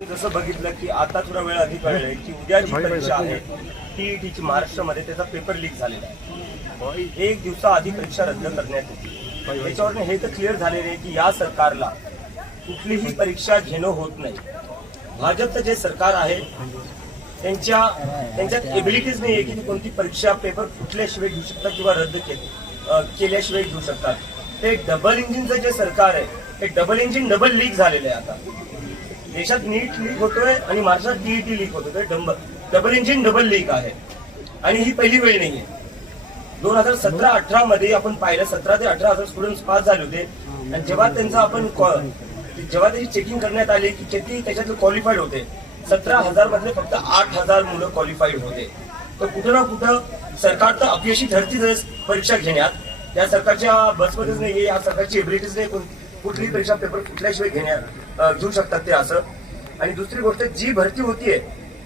जसं बघितलं की आता थोडा वेळ आधी कळलंय की उद्या जी परीक्षा आहे टीईटीची महाराष्ट्रामध्ये त्याचा पेपर लीक झालेला आहे. एक दिवसाआधी परीक्षा रद्द करण्यात येते. त्याच्यावरून हे तर क्लिअर झालेलं आहे की या सरकारला कुठलीही परीक्षा घेणं होत नाही. भाजपचं जे सरकार आहे त्यांच्यात एबिलिटीज नाही आहे की कोणती परीक्षा पेपर फुटल्याशिवाय घेऊ शकतात किंवा रद्द केल्याशिवाय घेऊ शकतात. ते डबल इंजिनचं जे सरकार आहे ते डबल इंजिन डबल लीक झालेलं आहे. आता देशात नीट लीक होतोय आणि महाराष्ट्रात टीईटी लीक होतोय. डबल इंजिन डबल लीक आहे आणि ही पहिली वेळ नाहीये. 2017-18 मध्ये आपण पाहिलं 17 ते 18,000 स्टुडंट पास झाले होते आणि जेव्हा त्याची चेकिंग करण्यात आली की किती त्याच्यातले क्वालिफाईड होते 17,000 मधले फक्त 8,000 मुलं क्वालिफाईड होते. तर कुठं ना कुठं सरकार तर अपयशी ठरतीच परीक्षा घेण्यात. त्या सरकारच्या बसमध्येच नाहीये, या सरकारची एबिलिटीज नाही कुठलीही परीक्षा पेपर कुठल्याशिवाय घेऊ शकतात ते असं. आणि दुसरी गोष्ट जी भरती होतीये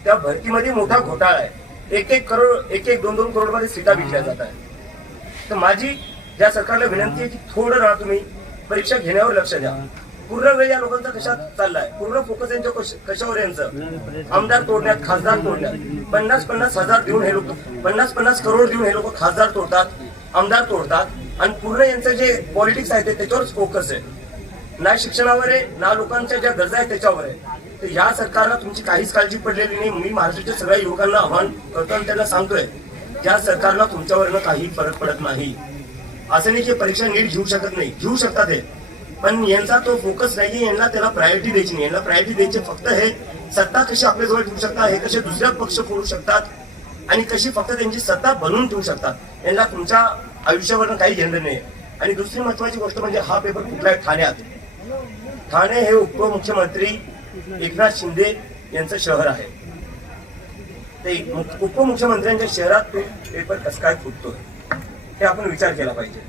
त्या भरतीमध्ये मोठा घोटाळा आहे. 1-1 करोड 1-2 करोड मध्ये सीटा विकल्या जात आहे. तर माझी ज्या सरकारला विनंती आहे की थोडं ना तुम्ही परीक्षा घेण्यावर लक्ष द्या. पूर्ण वेळ या लोकांचा कशात चाललाय, पूर्ण फोकस यांच्या कशावर यांचं आमदार तोडण्यात, खासदार तोडण्यात. 50-50 हजार देऊन हे लोक 50-50 करोड देऊन हे लोक खासदार तोडतात, आमदार तोडतात आणि पूर्ण यांचं जे पॉलिटिक्स आहे त्याच्यावरच फोकस आहे. ना शिक्षणावर आहे ना लोकांच्या ज्या गरजा आहेत त्याच्यावर आहे. तर या सरकारला तुमची काहीच काळजी पडलेली नाही. मी महाराष्ट्राच्या सगळ्या युवकांना आव्हान करतो आणि त्यांना सांगतोय ज्या सरकारला तुमच्यावरनं काही फरक पडत नाही. असं नाही की परीक्षा नीट घेऊ शकत नाही, घेऊ शकतात हे, पण यांचा तो फोकस नाही. यांना त्याला प्रायोरिटी द्यायची नाही. यांना प्रायोरिटी द्यायची फक्त हे सत्ता कशी आपल्याजवळ ठेवू शकतात, हे कसे दुसऱ्या पक्ष फोडू शकतात आणि कशी फक्त त्यांची सत्ता बनवून ठेवू शकतात. यांना तुमच्या आयुष्यावरनं काही घेणं नाही. आणि दुसरी महत्वाची गोष्ट म्हणजे हा पेपर कुठला आहे ठाण्यात. ठाणे हे उपमुख्यमंत्री एकनाथ शिंदे यांचं शहर आहे. ते उपमुख्यमंत्र्यांच्या शहरात तो पेपर कसं काय फुटतोय हे आपण विचार केला पाहिजे.